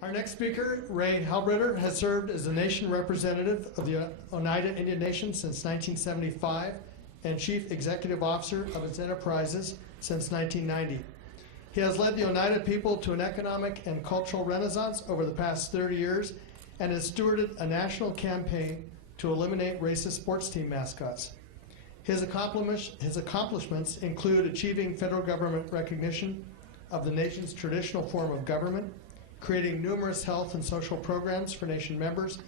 Our next speaker, Ray Halbritter, has served as the nation representative of the Oneida Indian Nation since 1975 and Chief Executive Officer of its enterprises since 1990. He has led the Oneida people to an economic and cultural renaissance over the past 30 years and has stewarded a national campaign to eliminate racist sports team mascots. His accomplishments include achieving federal government recognition of the nation's traditional form of government, creating numerous health and social programs for nation members,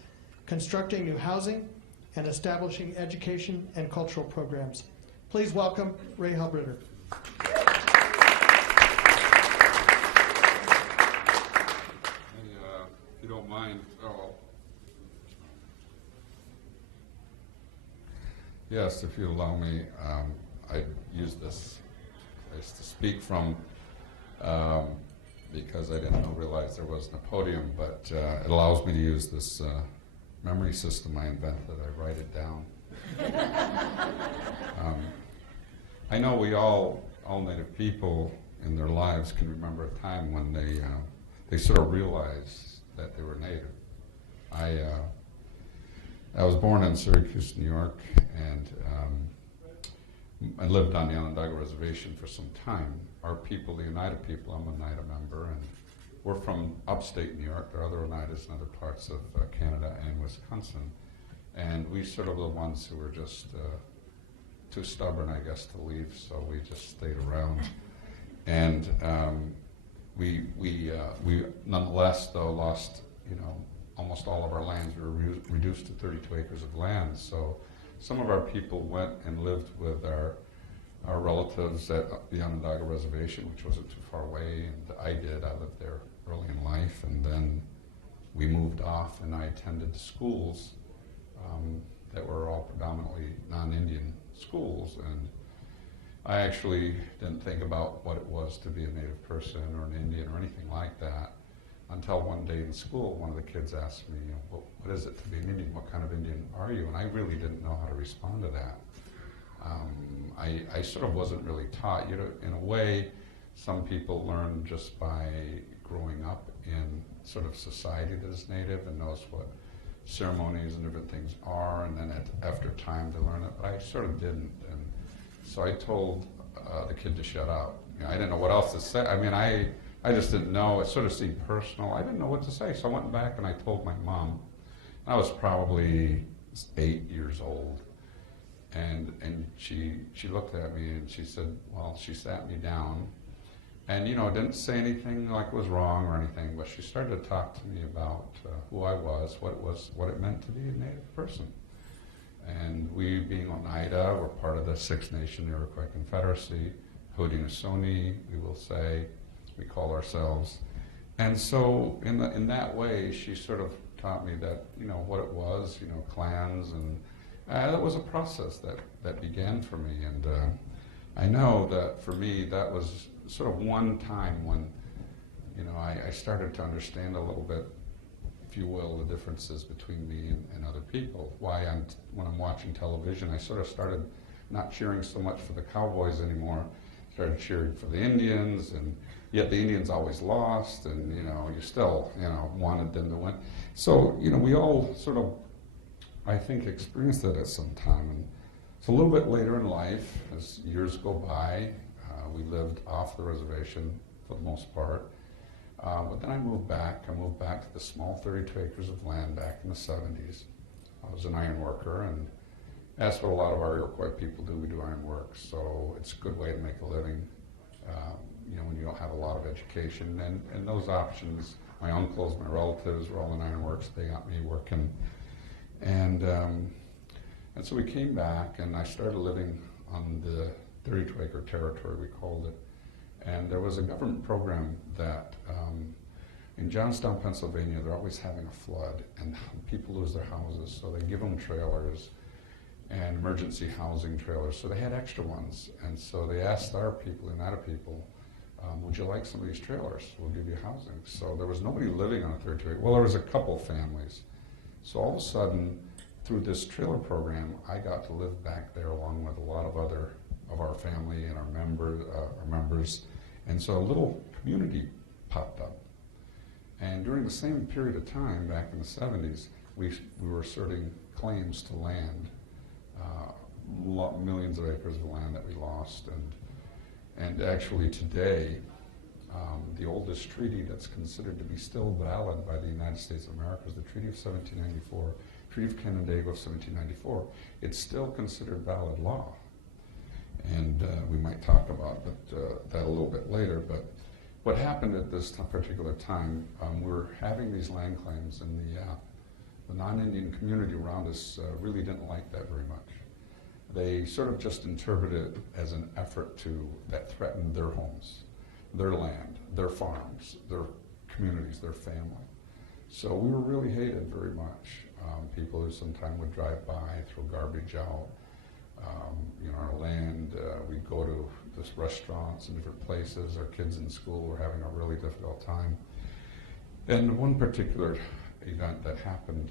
constructing new housing, and establishing education and cultural programs. Please welcome Ray Halbritter. If you don't mind, yes, if you allow me, I use this place to speak from because I didn't realize there wasn't a podium, but it allows me to use this memory system I invented. I write it down. I know we all Native people in their lives can remember a time when they sort of realized that they were Native. I was born in Syracuse, New York, and I lived on the Onondaga Reservation for some time. Our people, the Oneida people, I'm an Oneida member, and we're from upstate New York. There are other Oneidas in other parts of Canada and Wisconsin. And we sort of the ones who were just too stubborn, I guess, to leave, so we just stayed around. And we nonetheless, though, lost, almost all of our lands. We were reduced to 32 acres of land. So some of our people went and lived with our relatives at the Onondaga Reservation, which wasn't too far away, and I lived there early in life, and then we moved off, and I attended schools that were all predominantly non-Indian schools, and I actually didn't think about what it was to be a Native person or an Indian or anything like that until one day in school, one of the kids asked me, what is it to be an Indian? What kind of Indian are you? And I really didn't know how to respond to that. I sort of wasn't really taught. In a way, some people learn just by growing up in sort of society that is Native and knows what ceremonies and different things are, and then after time they learn it. But I sort of didn't, and so I told the kid to shut up. I didn't know what else to say. I just didn't know. It sort of seemed personal. I didn't know what to say, so I went back and I told my mom. I was probably 8 years old. And she looked at me and she said, well, she sat me down and, didn't say anything like it was wrong or anything, but she started to talk to me about who I was, what it meant to be a Native person. And we, being Oneida, we're part of the Six Nation Iroquois Confederacy, Haudenosaunee, we will say, we call ourselves. And so in that way, she sort of taught me that, what it was, clans, and that was a process that began for me, and I know that for me that was sort of one time when I started to understand a little bit, if you will, the differences between me and other people. When I'm watching television, I sort of started not cheering so much for the Cowboys anymore, started cheering for the Indians, and yet the Indians always lost, and you still wanted them to win. So we all sort of, I think, experienced it at some time. And so a little bit later in life, as years go by, we lived off the reservation for the most part. But then I moved back. I moved back to the small 32 acres of land back in the 70s. I was an ironworker, and that's what a lot of our Iroquois people do. We do iron work, so it's a good way to make a living, when you don't have a lot of education. And those options, my uncles, my relatives were all in ironworks. They got me working. And so we came back, and I started living on the 32-acre territory, we called it. And there was a government program that in Johnstown, Pennsylvania, they're always having a flood, and people lose their houses, so they give them trailers and emergency housing trailers. So they had extra ones, and so they asked our people, the Oneida people, would you like some of these trailers? We'll give you housing. So there was nobody living on a 32-acre. Well, there was a couple families. So all of a sudden, through this trailer program, I got to live back there along with a lot of other of our family and our members. And so a little community popped up. And during the same period of time, back in the 70s, we were asserting claims to land, millions of acres of land that we lost. And actually today, the oldest treaty that's considered to be still valid by the United States of America is the Treaty of 1794, Treaty of Canandaigua of 1794. It's still considered valid law. And we might talk about that a little bit later. But what happened at this particular time, we were having these land claims, and the non-Indian community around us really didn't like that very much. They sort of just interpreted it as an effort that threatened their homes, their land, their farms, their communities, their family. So we were really hated very much. People who sometimes would drive by, throw garbage out, our land. We'd go to this restaurants and different places. Our kids in school were having a really difficult time. And one particular event that happened,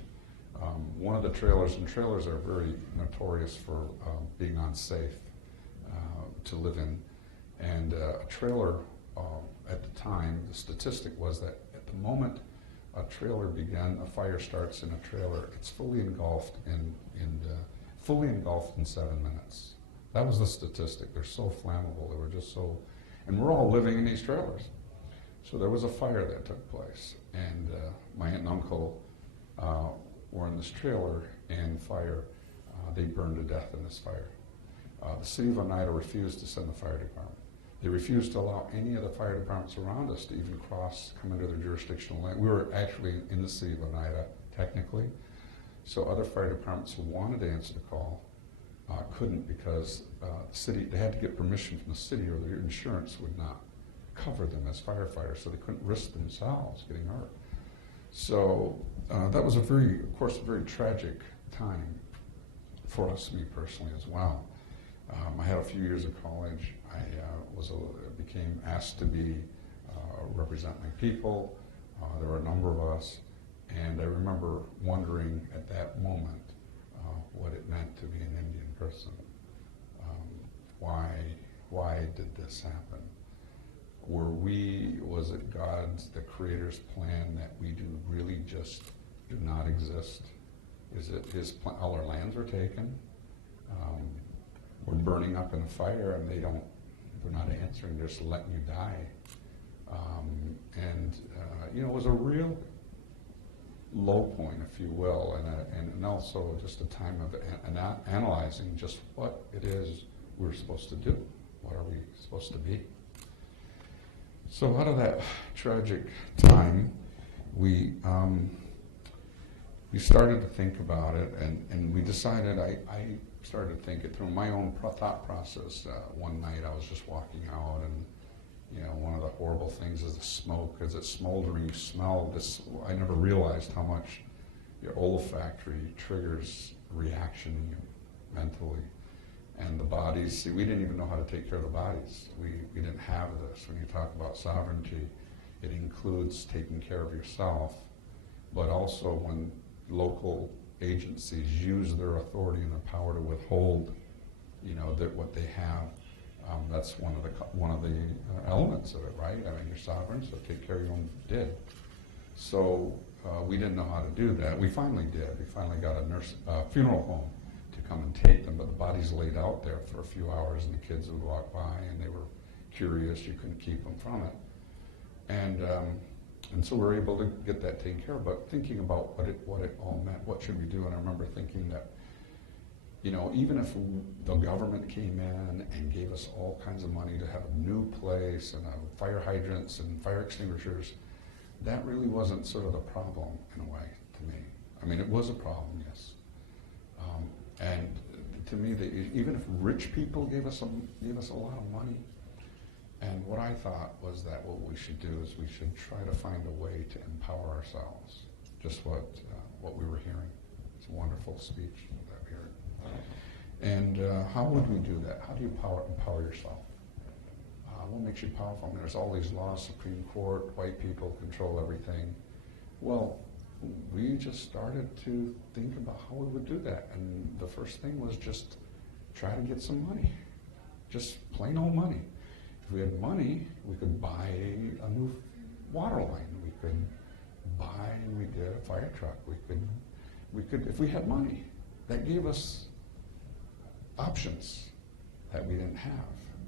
one of the trailers, and trailers are very notorious for being unsafe to live in. And a trailer, at the time, the statistic was that at the moment a fire starts in a trailer, it's fully engulfed in 7 minutes. That was the statistic. They're so flammable. They were just so, and we're all living in these trailers. So there was a fire that took place, and my aunt and uncle were in this trailer, and they burned to death in this fire. The city of Oneida refused to send the fire department. They refused to allow any of the fire departments around us to even come into their jurisdictional land. We were actually in the city of Oneida, technically. So other fire departments who wanted to answer the call couldn't, because the city, they had to get permission from the city, or their insurance would not cover them as firefighters, so they couldn't risk themselves getting hurt. So that was of course, a very tragic time for us, me personally as well. I had a few years of college. I became asked to represent my people. There were a number of us, and I remember wondering at that moment what it meant to be an Indian person. Why did this happen? Was it God's, the Creator's plan that we really just do not exist? Is it His plan? All our lands are taken. We're burning up in a fire, and they're not answering, they're just letting you die. It was a real low point, if you will, and also just a time of analyzing just what it is we're supposed to do. What are we supposed to be? So out of that tragic time, we started to think about it, and we decided, I started to think it through my own thought process. One night I was just walking out, and one of the horrible things is the smoke. As it's smoldering, you smell this. I never realized how much your olfactory triggers reaction in you mentally. And the bodies, see, we didn't even know how to take care of the bodies. We didn't have this. When you talk about sovereignty, it includes taking care of yourself, but also when local agencies use their authority and their power to withhold, what they have. That's one of the elements of it, right? I mean, you're sovereign, so take care of your own dead. So we didn't know how to do that. We finally did. We finally got a funeral home to come and take them, but the bodies laid out there for a few hours, and the kids would walk by, and they were curious. You couldn't keep them from it, and so we were able to get that taken care of. But thinking about what it all meant, what should we do? And I remember thinking that, even if the government came in and gave us all kinds of money to have a new place and fire hydrants and fire extinguishers, that really wasn't sort of the problem in a way to me. I mean, it was a problem, yes. And to me, even if rich people gave us a lot of money, and what I thought was that what we should do is we should try to find a way to empower ourselves. Just what we were hearing. It's a wonderful speech that we heard. And how would we do that? How do you empower yourself? What makes you powerful? I mean, there's all these laws, Supreme Court, white people control everything. Well, we just started to think about how we would do that. And the first thing was just try to get some money. Just plain old money. If we had money, we could buy a new water line. We could fire truck. We could, if we had money. That gave us options that we didn't have.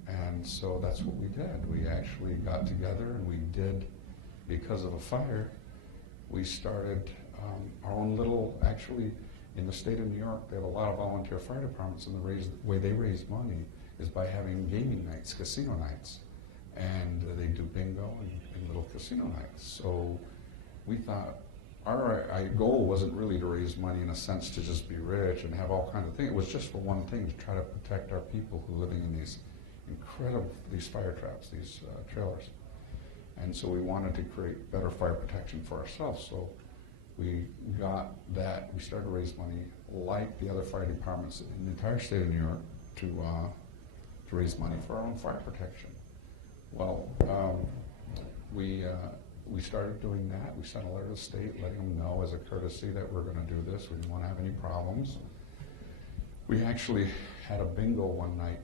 And so that's what we did. We actually got together and we did, because of a fire, we started our own little, actually, in the state of New York, they have a lot of volunteer fire departments, and the way they raise money is by having gaming nights, casino nights. And they do bingo and little casino nights. So we thought our goal wasn't really to raise money in a sense to just be rich and have all kinds of things. It was just for one thing, to try to protect our people who are living in these these fire traps, these trailers. And so we wanted to create better fire protection for ourselves. So we got that. We started to raise money like the other fire departments in the entire state of New York to raise money for our own fire protection. Well, we started doing that. We sent a letter to the state letting them know as a courtesy that we're going to do this. We didn't want to have any problems. We actually had a bingo one night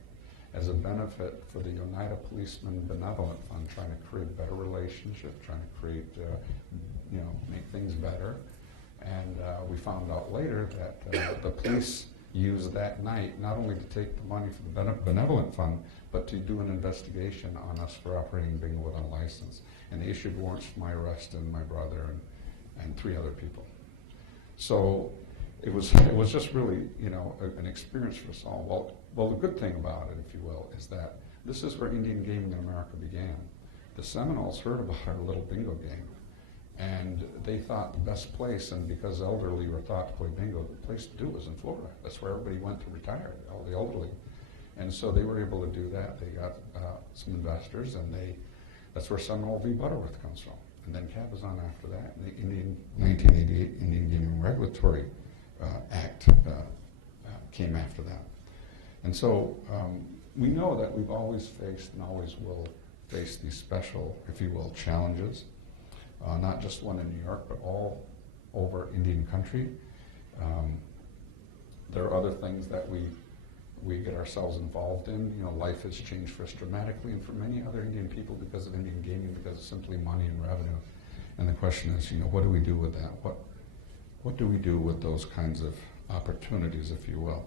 as a benefit for the Oneida Policeman Benevolent Fund, trying to create a better relationship, trying to create, make things better. And we found out later that the police used that night not only to take the money for the Benevolent Fund, but to do an investigation on us for operating bingo without a license. And they issued warrants for my arrest and my brother and 3 other people. So it was just really, an experience for us all. Well, the good thing about it, if you will, is that this is where Indian gaming in America began. The Seminoles heard about our little bingo game, and they thought the best place, and because elderly were thought to play bingo, the place to do it was in Florida. That's where everybody went to retire, all the elderly. And so they were able to do that. They got some investors, and that's where Seminole v. Butterworth comes from. And then Cabazon after that, and the 1988 Indian Gaming Regulatory Act came after that. And so we know that we've always faced and always will face these special, if you will, challenges, not just one in New York, but all over Indian country. There are other things that we get ourselves involved in. Life has changed for us dramatically, and for many other Indian people because of Indian gaming, because of simply money and revenue. And the question is, what do we do with that? What do we do with those kinds of opportunities, if you will?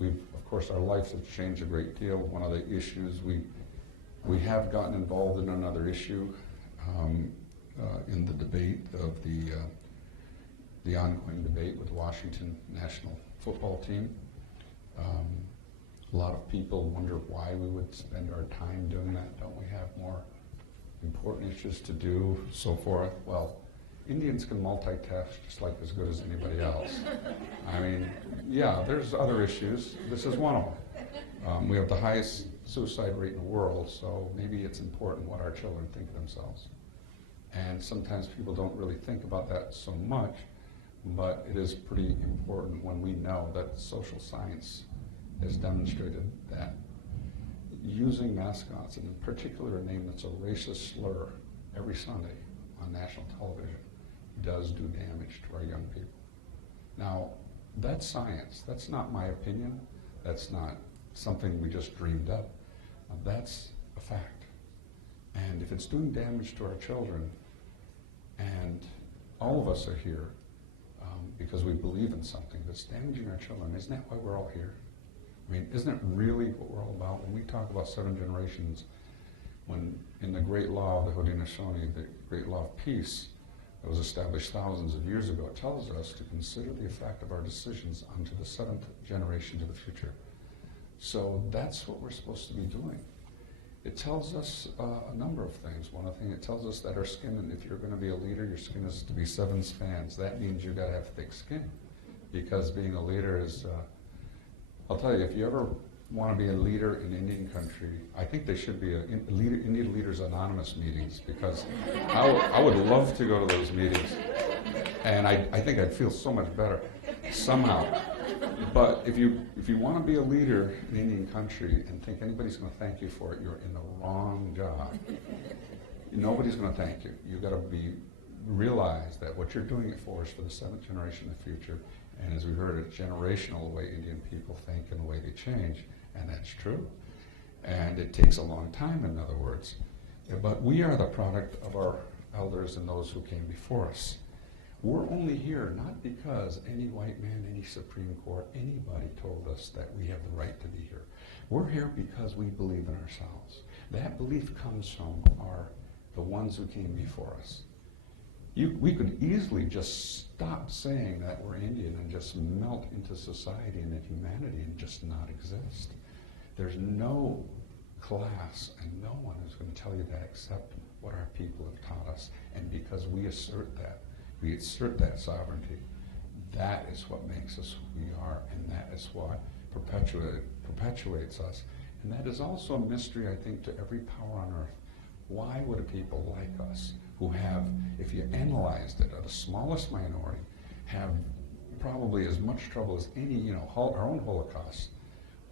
Of course, our lives have changed a great deal. One of the issues, we have gotten involved in another issue in the debate of the ongoing debate with the Washington national football team. A lot of people wonder why we would spend our time doing that. Don't we have more important issues to do, so forth? Well, Indians can multitask just like as good as anybody else. I mean, yeah, there's other issues. This is one of them. We have the highest suicide rate in the world, so maybe it's important what our children think of themselves. And sometimes people don't really think about that so much, but it is pretty important when we know that social science has demonstrated that using mascots, and in particular a name that's a racist slur every Sunday on national television, does do damage to our young people. Now, that's science. That's not my opinion. That's not something we just dreamed up. That's a fact. And if it's doing damage to our children, and all of us are here because we believe in something that's damaging our children, isn't that why we're all here? I mean, isn't it really what we're all about? When we talk about 7 generations, when in the great law of the Haudenosaunee, the great law of peace, that was established thousands of years ago, it tells us to consider the effect of our decisions unto the 7th generation to the future. So that's what we're supposed to be doing. It tells us a number of things. One of the things, it tells us that our skin, and if you're going to be a leader, your skin is to be 7 spans. That means you've got to have thick skin, because being a leader is, I'll tell you, if you ever want to be a leader in Indian country, I think there should be Indian Leaders Anonymous meetings, because I would love to go to those meetings, and I think I'd feel so much better somehow. But if you want to be a leader in Indian country and think anybody's going to thank you for it, you're in the wrong job. Nobody's going to thank you. You've got to realize that what you're doing it for is for the 7th generation of the future. And as we heard, it's generational the way Indian people think and the way they change, and that's true. And it takes a long time, in other words. But we are the product of our elders and those who came before us. We're only here not because any white man, any Supreme Court, anybody told us that we have the right to be here. We're here because we believe in ourselves. That belief comes from the ones who came before us. We could easily just stop saying that we're Indian and just melt into society and into humanity and just not exist. There's no class and no one is going to tell you that except what our people have taught us. And because we assert that sovereignty, that is what makes us who we are, and that is what perpetuates us. And that is also a mystery, I think, to every power on earth. Why would a people like us, who have, if you analyzed it, are the smallest minority, have probably as much trouble as any, our own Holocaust,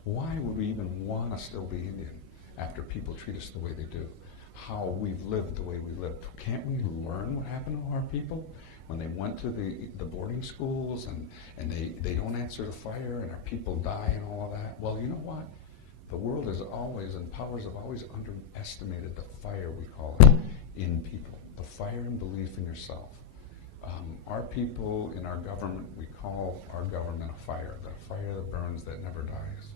why would we even want to still be Indian after people treat us the way they do? How we've lived the way we lived. Can't we learn what happened to our people when they went to the boarding schools and they don't answer the fire and our people die and all of that? Well, you know what? The world has always, and powers have always underestimated the fire, we call it, in people. The fire and belief in yourself. Our people in our government, we call our government a fire. The fire that burns, that never dies.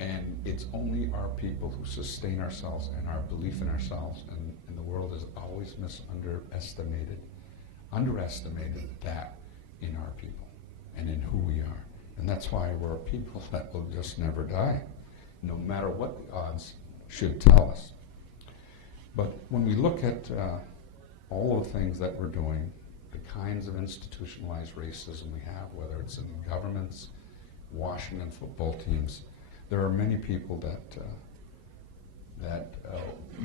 And it's only our people who sustain ourselves and our belief in ourselves, and the world has always underestimated that in our people and in who we are. And that's why we're a people that will just never die, no matter what the odds should tell us. But when we look at all the things that we're doing, the kinds of institutionalized racism we have, whether it's in governments, Washington football teams, there are many people that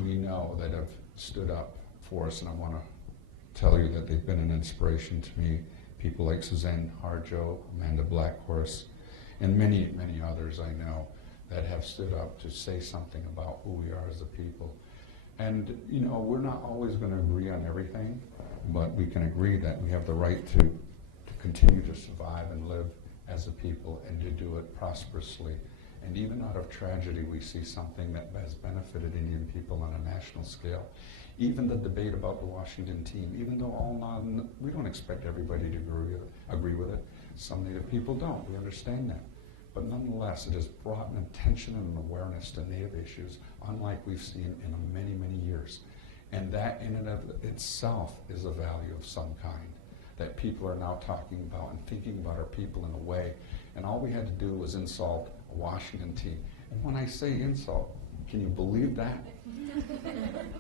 we know that have stood up for us, and I want to tell you that they've been an inspiration to me. People like Suzanne Harjo, Amanda Blackhorse, and many, many others I know that have stood up to say something about who we are as a people. And, we're not always going to agree on everything, but we can agree that we have the right to continue to survive and live as a people and to do it prosperously. And even out of tragedy, we see something that has benefited Indian people on a national scale. Even the debate about the Washington team, even though we don't expect everybody to agree with it. Some Native people don't, we understand that. But nonetheless, it has brought an attention and an awareness to Native issues unlike we've seen in many, many years. And that in and of itself is a value of some kind that people are now talking about and thinking about our people in a way. And all we had to do was insult a Washington team. And when I say insult, can you believe that?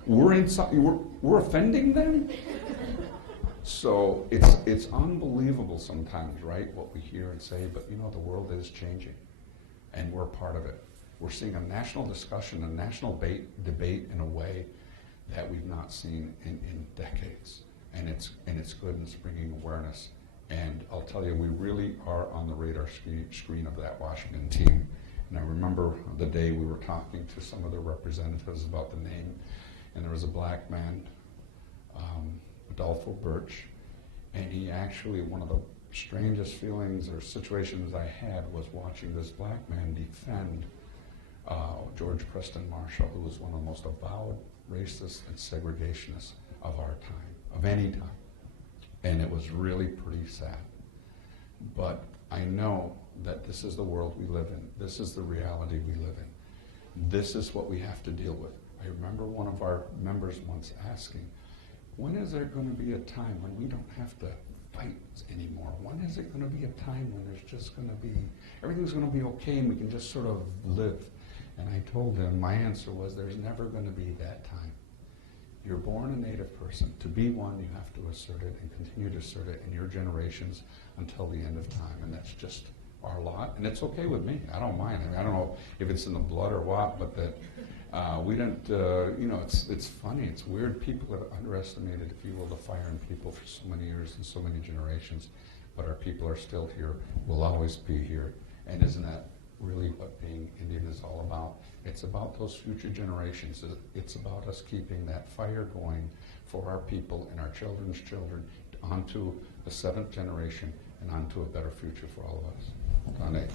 We're offending them? So it's unbelievable sometimes, right, what we hear and say, but the world is changing, and we're part of it. We're seeing a national discussion, a national debate in a way that we've not seen in decades, and it's good and it's bringing awareness. And I'll tell you, we really are on the radar screen of that Washington team. And I remember the day we were talking to some of the representatives about the name, and there was a black man, Adolfo Birch, and he actually, one of the strangest feelings or situations I had was watching this black man defend George Preston Marshall, who was one of the most avowed racists and segregationists of our time, of any time. And it was really pretty sad. But I know that this is the world we live in. This is the reality we live in. This is what we have to deal with. I remember one of our members once asking, when is there going to be a time when we don't have to fight anymore? When is it going to be a time when there's just going to be, everything's going to be okay and we can just sort of live? And I told him, my answer was, there's never going to be that time. You're born a Native person. To be one, you have to assert it and continue to assert it in your generations until the end of time. And that's just our lot. And it's okay with me. I don't mind. I don't know if it's in the blood or what, but that we don't, it's funny. It's weird. People have underestimated, if you will, the fire in people for so many years and so many generations. But our people are still here, will always be here. And isn't that really what being Indian is all about? It's about those future generations. It's about us keeping that fire going for our people and our children's children onto the 7th generation and onto a better future for all of us. Dane.